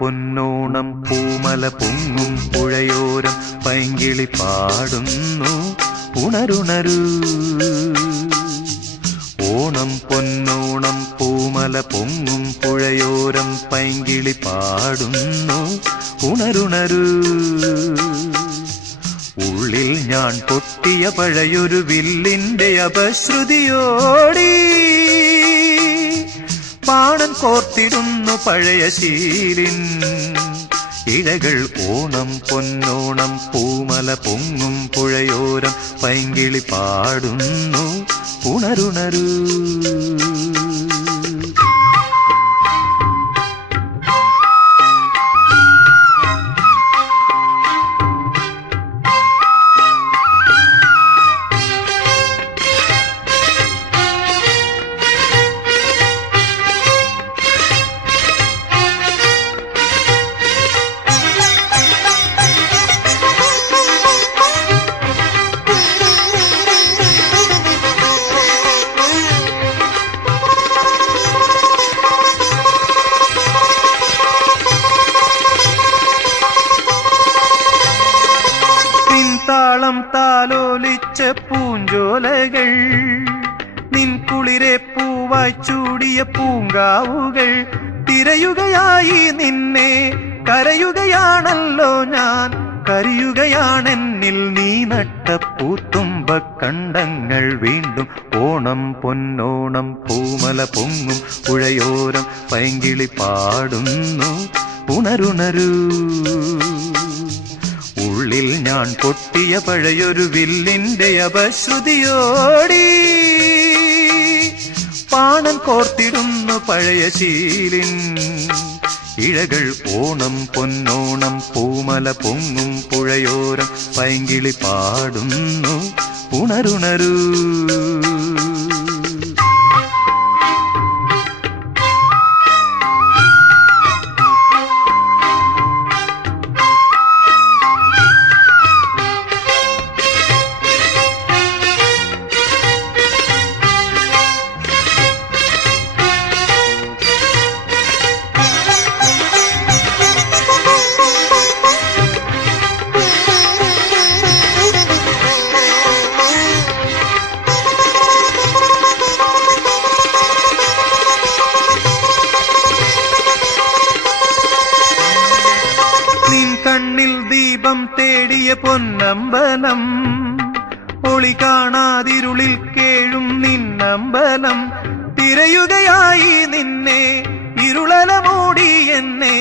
പൊന്നോണം പൂമല പൊങ്ങും പുഴയോരം പൈങ്കിളി പാടുന്നു ഉണരുണരൂ. ഓണം പൊന്നോണം പൂമല പൊങ്ങും പുഴയോരം പൈങ്കിളി പാടുന്നു ഉണരുണരൂ. ഉള്ളിൽ ഞാൻ പൊട്ടിയ പഴയൊരു വില്ലിന്റെ അപശ്രുതിയോടി പാണൻ കോർത്തിടുന്നു പഴയ ശീലിൻ ഇഴകൾ. ഓണം പൊന്നോണം പൂമല പൊങ്ങും പുഴയോരം പൈങ്കിളി പാടുന്നു ഉണരുണരൂ. താളം താലോലിച്ച പൂഞ്ചോലകൾ, നിൻ കുളിരെ പൂവായി ചൂടിയ പൂങ്കാവുകൾ, തിരയുകയായി നിന്നെ കരയുകയാണല്ലോ ഞാൻ. കരയുകയാണെന്നിൽ നീ നട്ട പൂത്തുമ്പ കണ്ടങ്ങൾ വീണ്ടും. ഓണം പൊന്നോണം പൂമല പൊങ്ങും പുഴയോരം പൈങ്കിളി പാടുന്നു ഉണരുണരൂ. ഉള്ളിൽ ഞാൻ പൊട്ടിയ പഴയൊരു വില്ലിന്റെ അപശ്രുതിയോടി പാണൻ കോർത്തിടുന്നു പഴയ ശീലിൻ ഇഴകൾ. ഓണം പൊന്നോണം പൂമല പൊങ്ങും പുഴയോരം പൈങ്കിളി പാടുന്നു ഉണരുണരൂ. കണ്ണിൽ ദീപം തേടിയ പൊന്നമ്പലം, ഒളി കാണാതിരുളിൽ കേഴും നിന്നമ്പലം. തിരയുകയായി നിന്നെ ഇരുളല മൂടി എന്നെ,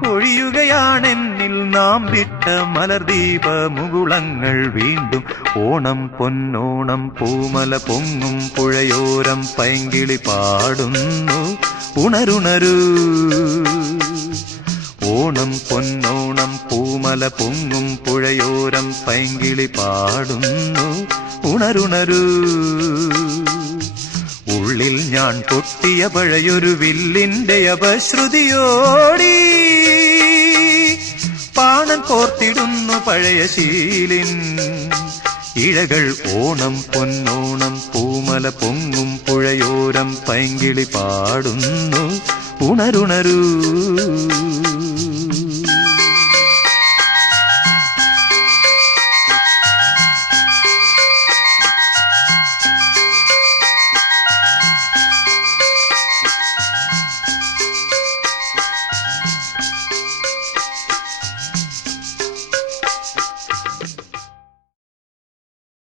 കൊഴിയുകയാണെന്നിൽ നാം വിട്ട മലർദീപ മുകുളങ്ങൾ വീണ്ടും. ഓണം പൊന്നോണം പൂമല പൊങ്ങും പുഴയോരം പൈങ്കിളി പാടുന്നു ഉണരുണരൂ. ഓണം പൊന്നോണം പൂമല പൊങ്ങും പുഴയോരം പൈങ്കിളി പാടുന്നു ഉണരുണരൂ. ഉള്ളിൽ ഞാൻ പൊട്ടിയ പഴയൊരു വില്ലിന്റെ അപശ്രുതിയോടി പാണൻ കോർത്തിടുന്നു പഴയ ശീലിൻ ഇഴകൾ. ഓണം പൊന്നോണം പൂമല പൊങ്ങും പുഴയോരം പൈങ്കിളി പാടുന്നു ഉണരുണരൂ.